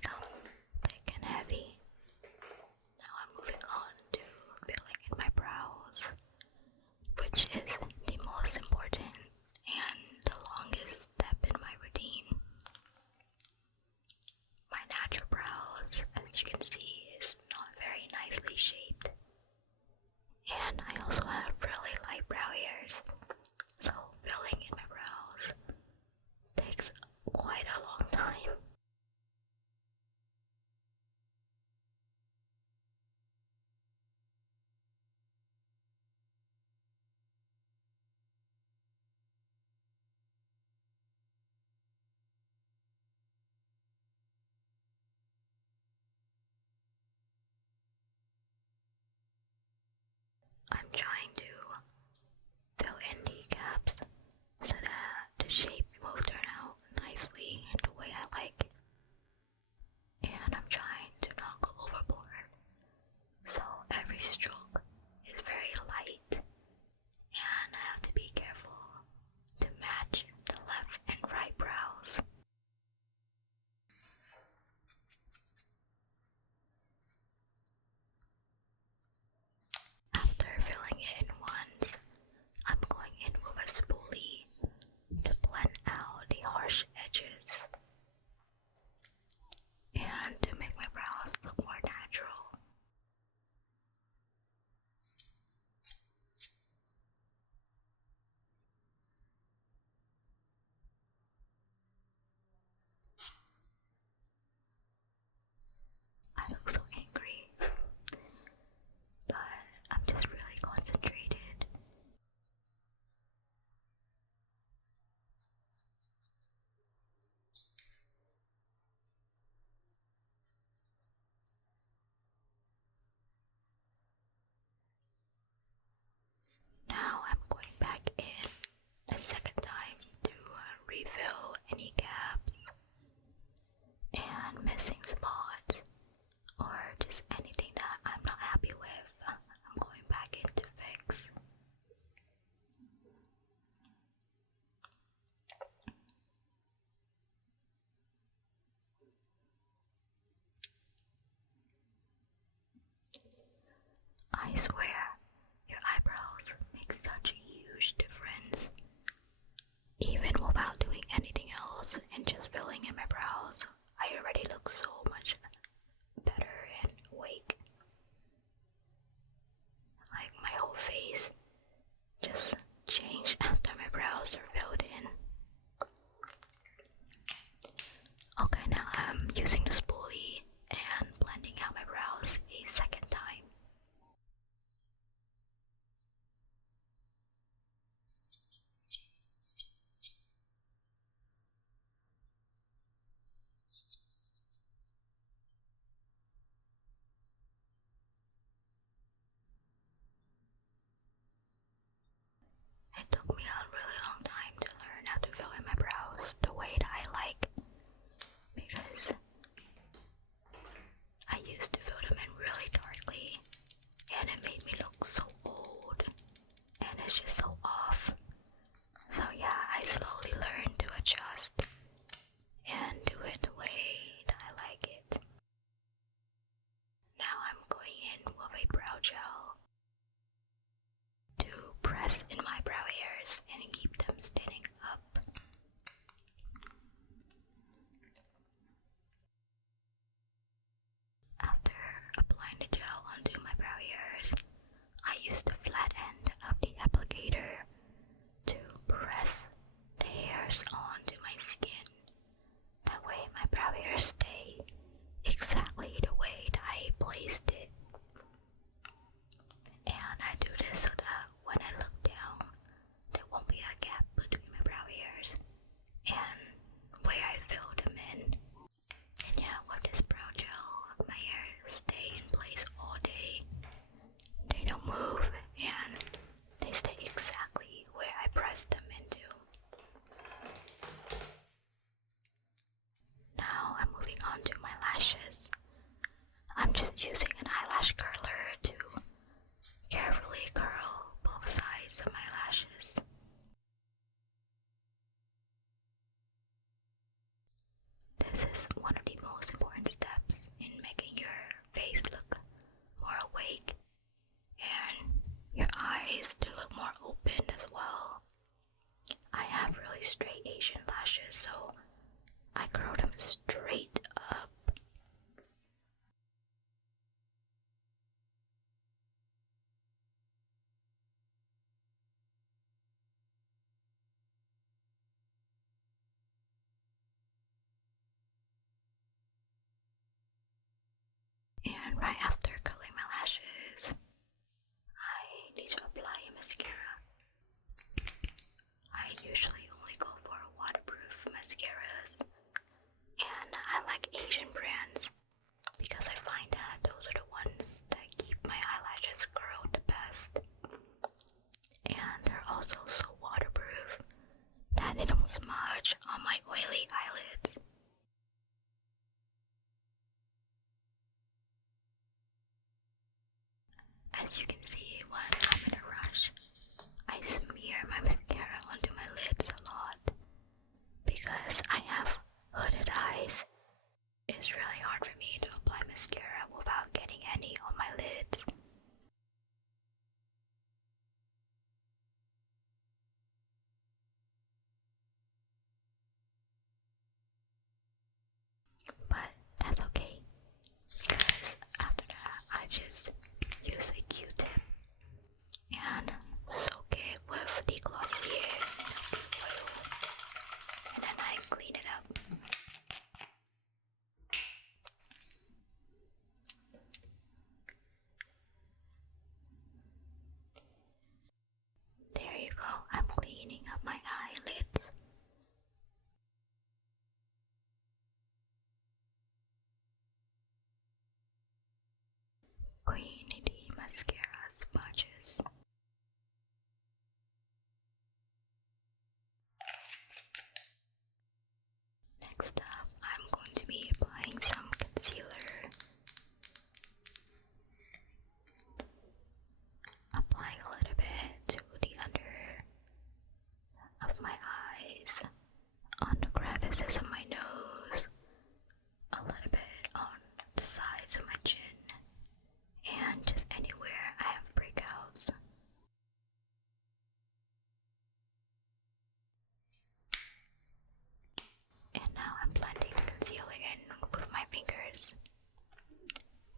become thick and heavy. Now I'm moving on to filling in my brows, which is the most important and the longest step in my routine. My natural brows, as you can see, is not very nicely shaped. And I also have really light brow hairs, so filling in my brows takes quite a long time. I'm trying to fill in the gaps so that the shape will turn out nicely in the way I like. And I'm trying to not go overboard, so every stroke is very light, and I have to be careful to match the left and right brows. After filling it in once, I'm going in with a spoolie to blend out the harsh edges and to make my brows look more natural. I look so angry, but I'm just really concentrated. Now I'm going back in a second time to refill any gaps and missing spots, or just anything that I'm not happy with. I'm going back in to fix. I swear, your eyebrows make such a huge difference. Even without doing anything else and just filling in my brows, I already look so much better and awake. Like my whole face just changed after my brows are filled in. Okay, now I'm using the spoolie and blending out my brows a second time. It took me a really long time to learn how to fill in my brows the way that I like, because I used to fill them in really darkly and it made me look so old and it's just so off. So yeah, I slowly learned to adjust and do it the way that I like it. Now I'm going in with a brow gel to press in my brow hairs and keep them standing up. After applying the gel onto my brow hairs, I use the flat end of the applicator to press the hairs onto my skin. That way my brow hairs stay exactly the way that I placed it. And I do this so that when I look down, there won't be a gap between my brow hairs and where I fill them in. And yeah, with this brow gel, my hairs stay in place all day. They don't move and they stay exactly where I pressed them into. Now I'm moving on to my lashes. I'm just using an eyelash curler to carefully curl both sides of my lashes. This is one of the most important right after curling my lashes, I need to apply a mascara. I usually only go for waterproof mascaras, and I like Asian brands because I find that those are the ones that keep my eyelashes curled the best. And they're also so waterproof that they don't smudge on my oily eyelids. As you can see, when I'm in a rush, I smear my mascara onto my lids a lot because I have hooded eyes. It's really hard for me to apply mascara without getting any on my lids. But that's okay, because after that I just use a Q-tip and soak it with the Glossier Milky Oil, and then I clean it up. There you go, I'm cleaning up my eyelids. Cleaning the mascara smudges. Next up, I'm going to be applying some concealer. Applying a little bit to the under of my eyes, on the crevices of my nose, a little bit on the sides of my chin, and just anywhere I have breakouts. And now I'm blending the concealer in with my fingers.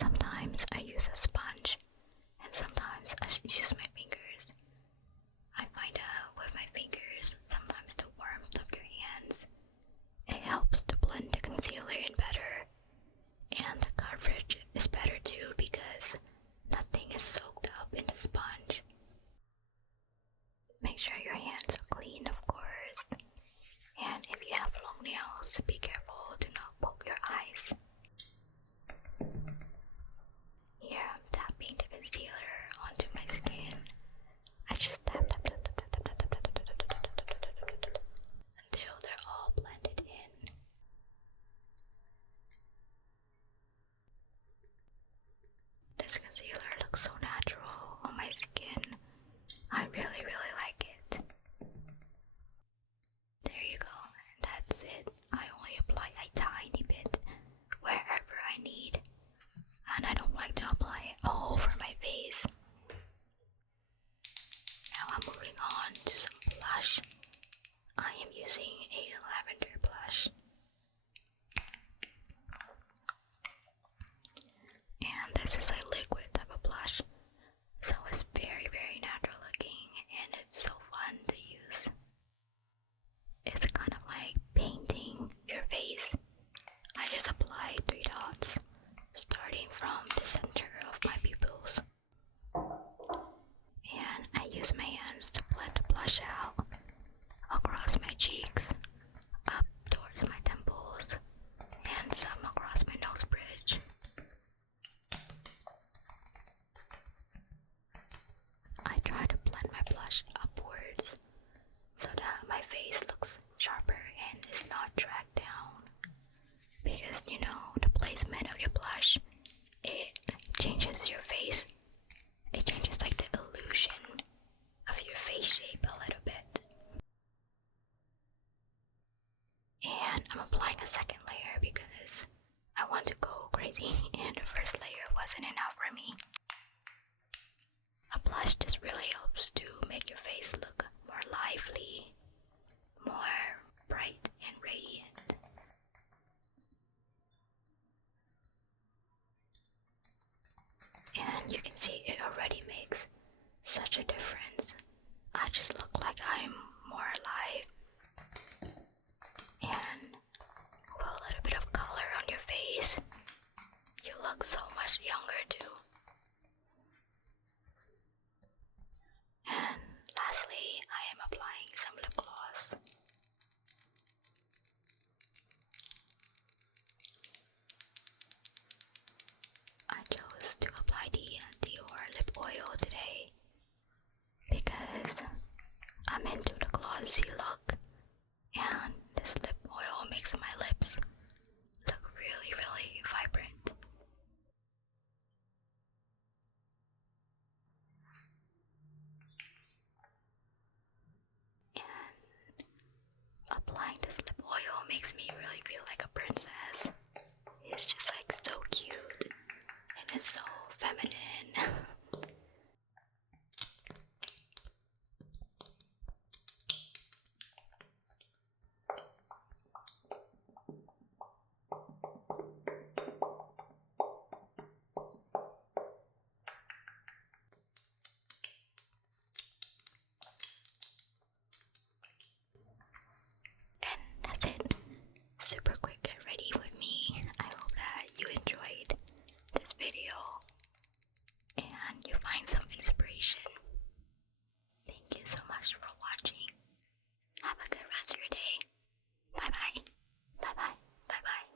Sometimes I use a sponge, and sometimes I use my fingers. I find out with my fingers, sometimes the warmth of your hands, it helps to blend the concealer in better, and the coverage is better too because nothing is soaked up in the sponge. Make sure your hands are clean, of course, and if you have long nails, be careful to not poke your eyes. Here I'm tapping the concealer onto my skin. I just tap until they're all blended in. This concealer looks so natural on my skin. I really like it. There you go, and that's it. I only apply a tiny bit wherever I need, and I don't like to apply it all over my face. Now I'm moving on to some blush. I am using a lavender blush. And this is a liquid type of blush, so it's very natural looking, and it's so fun to use. It's kind of like painting your face. I just apply 3 dots, starting from the center of my pupils. And I use my hands to blend the blush out across my cheeks, up towards my temples, and some across my nose bridge. I try to blend my blush upwards so that my face looks sharper and is not dragged down. Because you know, the placement of your blush, it changes your face. It changes like the illusion of your face shape a little bit. And I'm applying a second layer because I want to go crazy and the first layer wasn't enough for me. A blush just really helps to make your face look more lively, more bright and radiant. And you can see it already makes such a difference. I just look like I'm more alive